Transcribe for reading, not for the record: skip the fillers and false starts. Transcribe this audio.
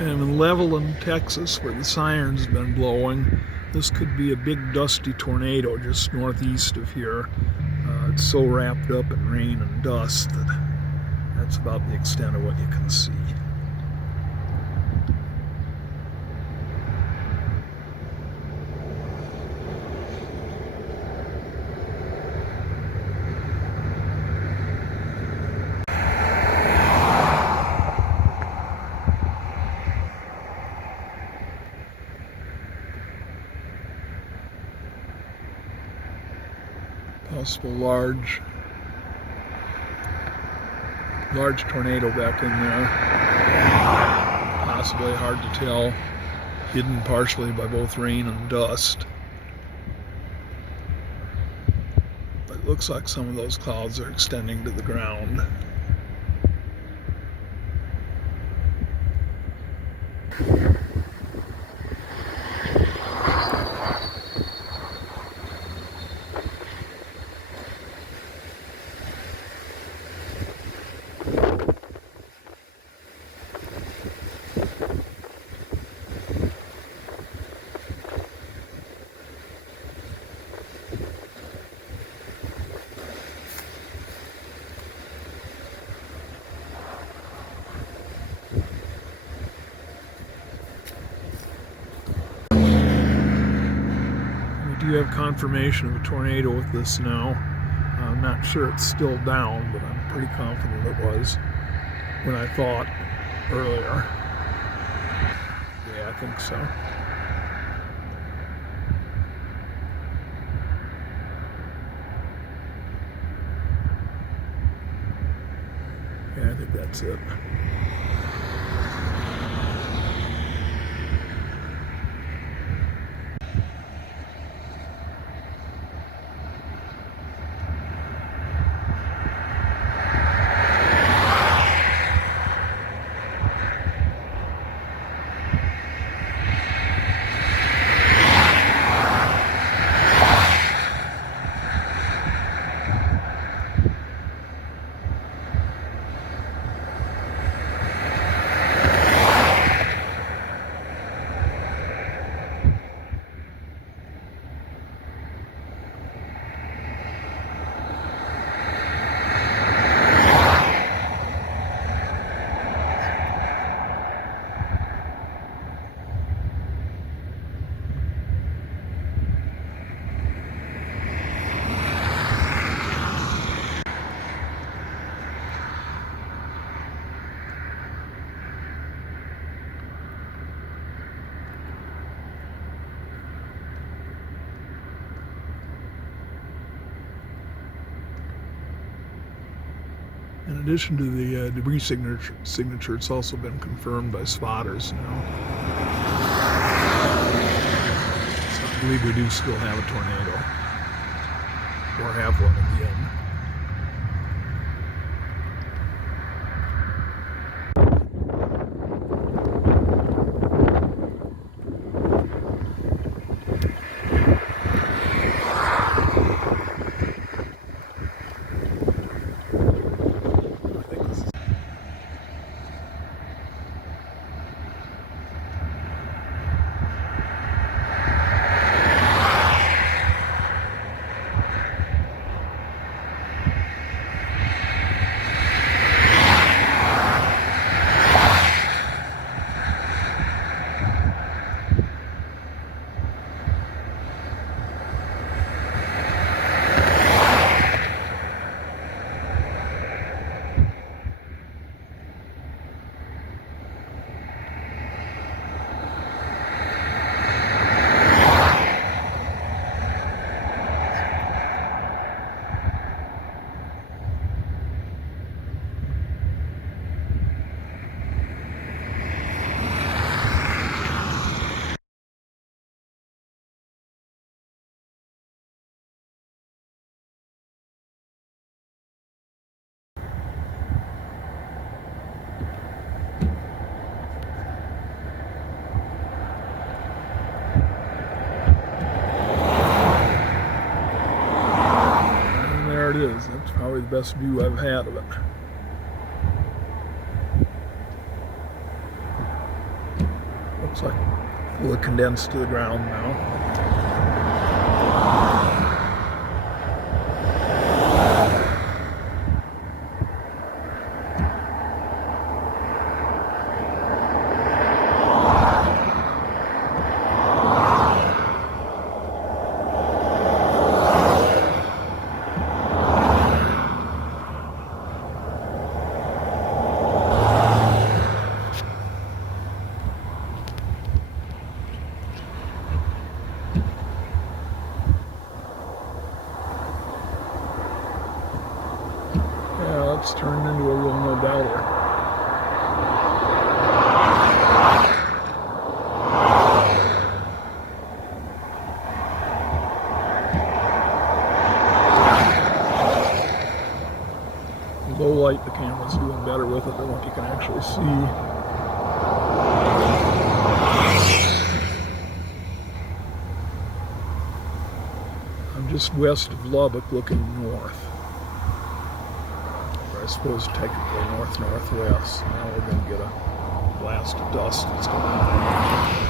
And in Levelland, Texas, where the siren's been blowing, this could be a big dusty tornado just northeast of here. It's so wrapped up in rain and dust that that's about the extent of what you can see. Possible large tornado back in there. Possibly, hard to tell. Hidden partially by both rain and dust. But it looks like some of those clouds are extending to the ground. We have confirmation of a tornado with this now. I'm not sure it's still down, but I'm pretty confident it was when I thought earlier. Yeah, I think so. Yeah, I think that's it. In addition to the debris signature, it's also been confirmed by spotters now. So I believe we do still have a tornado, or have one again. It is. That's probably the best view I've had of it. Looks like it will condense to the ground now. Yeah, it's turned into a real no-doubter. Low light, the camera's doing better with it than what you can actually see. I'm just west of Lubbock looking north. Or I suppose technically north-northwest. Now we're going to get a blast of dust that's coming.